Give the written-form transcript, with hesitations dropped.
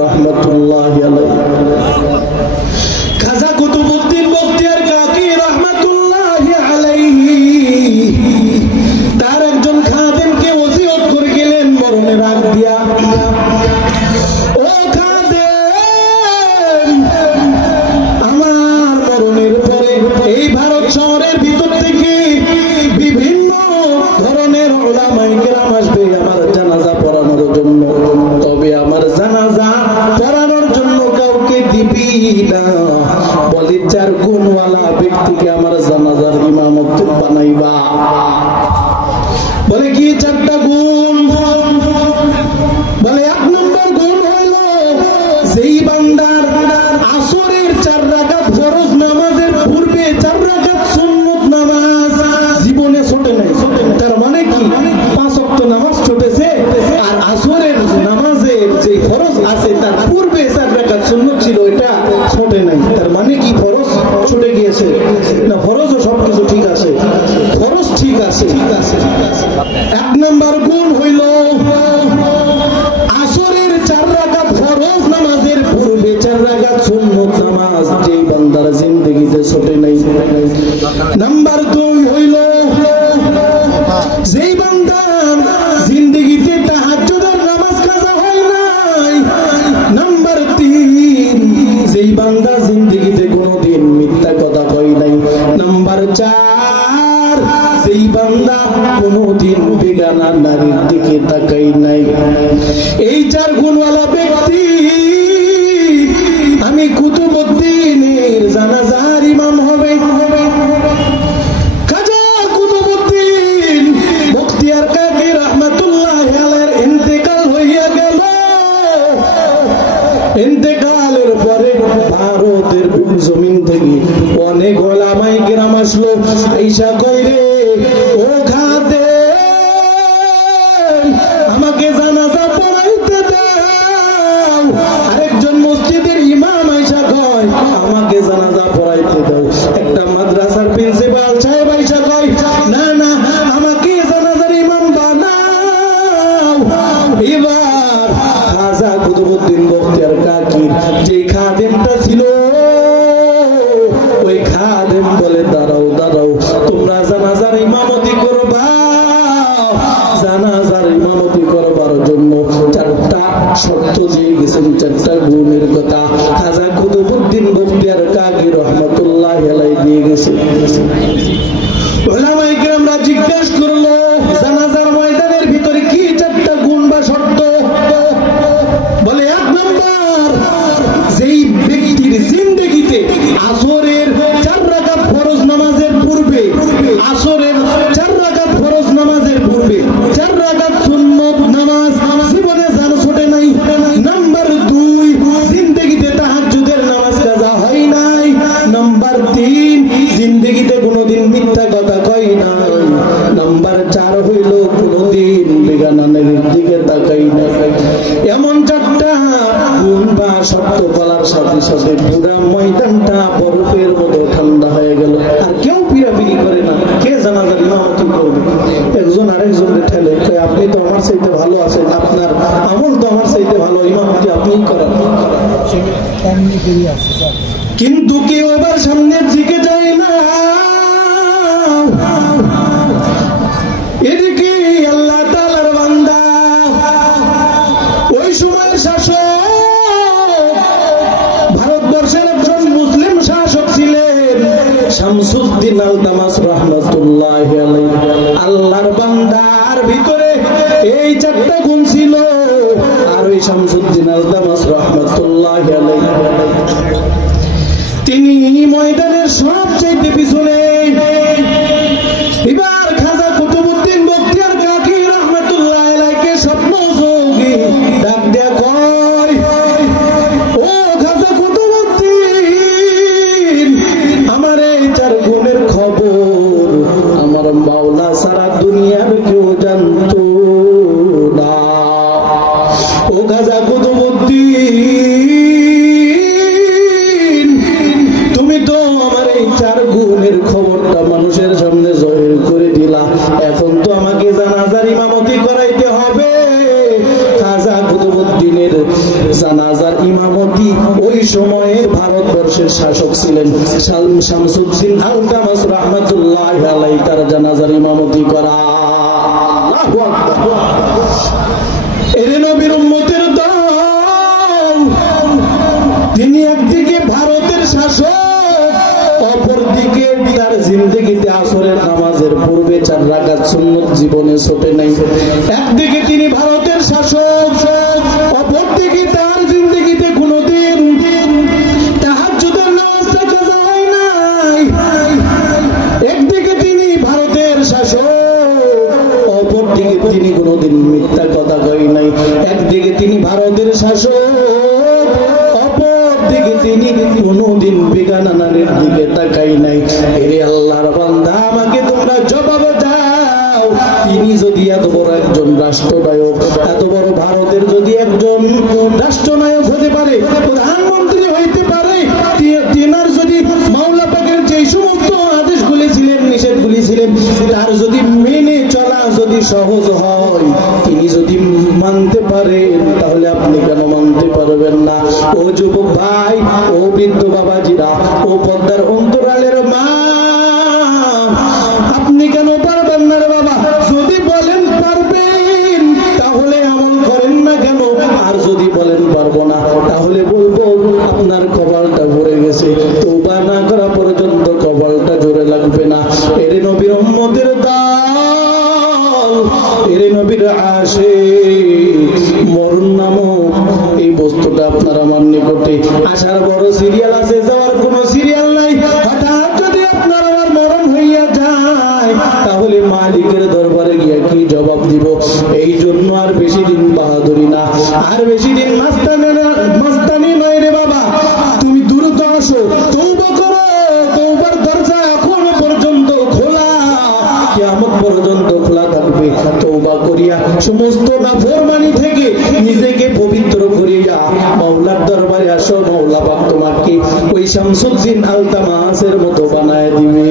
রহমাতুল্লাহি আলাইহি। খাজা কুতুবউদ্দিন বখতিয়ার কাকি রহমাতুল্লাহি আলাইহি তার একজন খাদেমকে ওসিয়ত করে গেলেন মরণের আগ দিয়া, ও খাদেম, আমার মরণের পরে এই ভারত শহরের ভিতর থেকে বিভিন্ন ধরনের উলামায়ে কেরাম আসবে আমার জানাজা পড়ানোর জন্য, তবে আমার জানাজা পড়ানোর জন্য কাউকে দিবি না, বলে 4 গুণওয়ালা ব্যক্তিকে আমার জানাজার ইমামত বানাইবা। বলে কি 4টা গুণ? বলে 1 নম্বর গুণ হইল যেই বান্দার আসরের 4 রাকাত ফরজ নামাজের পূর্বে 4 রাকাত সুন্নত নামাজ জীবনে ছোটে নাই, তার মানে কি 5 ওয়াক্ত নামাজ ছুটেছে, আর আসরের নামাজের যে ফরজ আছে তার পূর্বে 4 রাকাত সুন্নত ছিল, এটা ছোটে নাই, তার মানে কি ফরজ ছুটে গিয়েছে না? ফরজও সবকিছু ঠিক আছে, ফরজ ঠিক আছে। 1 নম্বর গুণ হইল আসরের 4 রাকাত ফরজ নামাজের পূর্বে 4 রাকাত সুন্নত নামাজ যেই বান্দার জিন্দেগিতে ছোটে নাই। নাম্বার 2 হইল যেই বান্দা জিন্দেগিতে তাহাজ্জুদের নামাজ কাজা হয় নাই। নাম্বার 3 যেই বান্দা জিন্দেগিতে কোনোদিন মিথ্যা কথা কয় নাই। নাম্বার 4 যেই বান্দা কোনোদিন বেগানা নারীর দিকে তাকাই নাই। এই 4 গুণওয়ালা ব্যক্তি আমি কুতুবউদ্দিনের জানাজার ইমাম হবে। খাজা কুতুবউদ্দিন বখতিয়ার কাকি রহমাতুল্লাহি আলাইহির ইন্তেকাল হইয়া গেল। ইন্তেকালের পরে ভারতের জমিন থেকে অনেক উলামায়ে কেরাম আসলো, আইসা কয় রে ও খাদেম আমাকে জানাজা পড়াইতে দাও। আরেকজন মসজিদের ইমাম আইসা কয় আমাকে জানাজা পড়াইতে দাও। একটা মাদ্রাসার প্রিন্সিপাল সাহেব আইসা কয় না না আমাকে জানাজার ইমাম বানাও। এবার খাজা কুতুবউদ্দিন বখতিয়ার কাকি যে খাদেমটা ছিল ওই খাদেম বলে দাঁড়াও দাঁড়াও, তোমরা জানাজার ইমামতি করবা। জানাজার ইমামতি করবার জন্য 4টা শর্ত দিয়ে গেছেন, 4টা গুণের কথা খাজা কুতুবউদ্দিন বখতিয়ার কাকি রহমাতুল্লাহি আলাইহি দিয়ে গেছে। উলামায়ে কেরামরা জিজ্ঞাসা করলো জানাজার ময়দানের ভিতরে কি 4টা গুণ বা শর্ত? বলে 1 নম্বর যেই ব্যক্তির জিন্দেগিতে আসরের 4 রাকাত ফরজ নামাজের পূর্বে, আসরের 4 রাকাত ফরজ নামাজের পূর্বে 4 রাকাত সুন্নত নামাজ জীবনে জানা ছোটে নাই। নাম্বার 2 জিন্দেগিতে তাহাজ্জুদের নামাজ কাজা হয় নাই। নাম্বার 3 জিন্দেগিতে কোনোদিন মিথ্যা কথা কয় নাই। নাম্বার 4 হইল কোনোদিন বেগানা নারীর দিকে তাকাই না। এমন 4টা গুণ বা শর্ত বলার সাথে সাথে পুরা ময়দানটা বরফের মতো ঠান্ডা হয়ে গেল। আর কেউ পিড়াপিড়ি করে না, কে জানাজার ইমামতি করবে। একজন আরেকজনকে ঠেলে কয় আপনি তো আমার চাইতে ভালো আছেন, আপনার আমল তো আমার চাইতে ভালো, ইমামতি আপনিই করেন। কিন্তু কেউ এবার সামনের দিকে যায় না। এদিকে আল্লাহ তাআলার বান্দা ওই সময়ের শাসক ভারতবর্ষের একজন মুসলিম শাসক ছিলেন শামসুদ্দিন আলতামাস রহমাতুল্লাহি আলাইহি। আল্লাহর বান্দার ভিতরে এই 4টা গুণ ছিল, আর ওই শামসুদ্দিন আলতামাস রহমাতুল্লাহি আলাইহি তিনি ময়দানের সবচেয়ে পিছনে। এবার খাজা কুতুবউদ্দিন বখতিয়ার কাকি রহমাতুল্লাহি আলাইহিকে স্বপ্ন যোগে ডাক দেয়া কয় ও খাজা কুতুবউদ্দিন, আমার এই 4 গুণের খবর আমার মাওলা সারা দুনিয়ার কেউ জানতো না। ও খাজা কুতুবউদ্দিন, তুমি তো আমার এই 4 গুণের খবরটা মানুষ জানাজার ইমামতি ওই সময়ের ভারতবর্ষের শাসক ছিলেন শামসুদ্দিন আলতামাস রাহমাতুল্লাহি আলাইহি, তার জানাজার ইমামতি করা। আল্লাহু আকবার। এরে নবীর উম্মতের দল, তিনি একদিকে ভারতের শাসক, অপরদিকে তার জিন্দেগিতে আসরের নামাজের পূর্বে 4 রাকাত সুন্নাত জীবনে ছোটে নাই। একদিকে তিনি ভারতের শাসক, অপরদিকে তার জিন্দেগিতে কোনোদিন তাহাজ্জুদের নামাজটা কাজা হয় নাই। একদিকে তিনি ভারতের শাসক, অপরদিকে তিনি কোনোদিন মিথ্যা কথা কই নাই। একদিকে তিনি ভারতের শাসক, অপরদিকে তিনি কোনোদিন বেগানা নারীর দিকে তাকাই নাই। এরে আল্লাহর বান্দা, আমাকে তোমরা জবাব দাও, তিনি যদি এত বড় একজন রাষ্ট্রনায়ক, এত বড় ভারতের যদি একজন রাষ্ট্রনায়ক হতে পারে, প্রধানমন্ত্রী হইতে পারে, তেনার যদি মাওলা পাকের যে সমস্ত আদেশগুলি ছিলেন, নিষেধগুলি ছিলেন, তার যদি মেনে চলা যদি সহজ হয়, তিনি যদি মানতে পারেন, তাহলে আপনি কেন মানতে পারবেন না? ও যুবক ভাই, ও বৃদ্ধ বাবাজিরা, ও পদ্মার অন্তরালের মা, আপনি কেন পারবেন না রে বাবা? যদি বলেন পারবেন, তাহলে আমল করেন না কেন? আর যদি বলেন পারবো না, তাহলে বলবো আপনার কপালটা ভরে গেছে। তওবা না করা পর্যন্ত কপালটা জোরে লাগবে না। এরে নবীর উম্মতের দল, এরে নবীর আশিক, মরণ নামক এই বস্তুটা আপনার আমার নিকটে আসার বড় সিরিয়াল আছে, যাওয়ার কোনো সিরিয়াল নাই। হঠাৎ যদি আপনার আমার মরণ হইয়া যায়, তাহলে মালিকের দরবারে গিয়ে কি জবাব দিব? এই জন্য আর বেশি দিন বাহাদুরি না, আর বেশি দিন মাস্তানি নয় রে বাবা। তুমি দ্রুত আসো, তওবা করো। তওবার দরজা এখনো পর্যন্ত খোলা, কিয়ামত পর্যন্ত খোলা থাকবে। তওবা করিয়া সমস্ত নাফরমানি থেকে নিজেকে পবিত্র করিয়া মাওলার দরবারে আসো। মাওলা পাক তোমাকে ওই শামসুদ্দিন আলতামাসের মতো বানায় দিবে।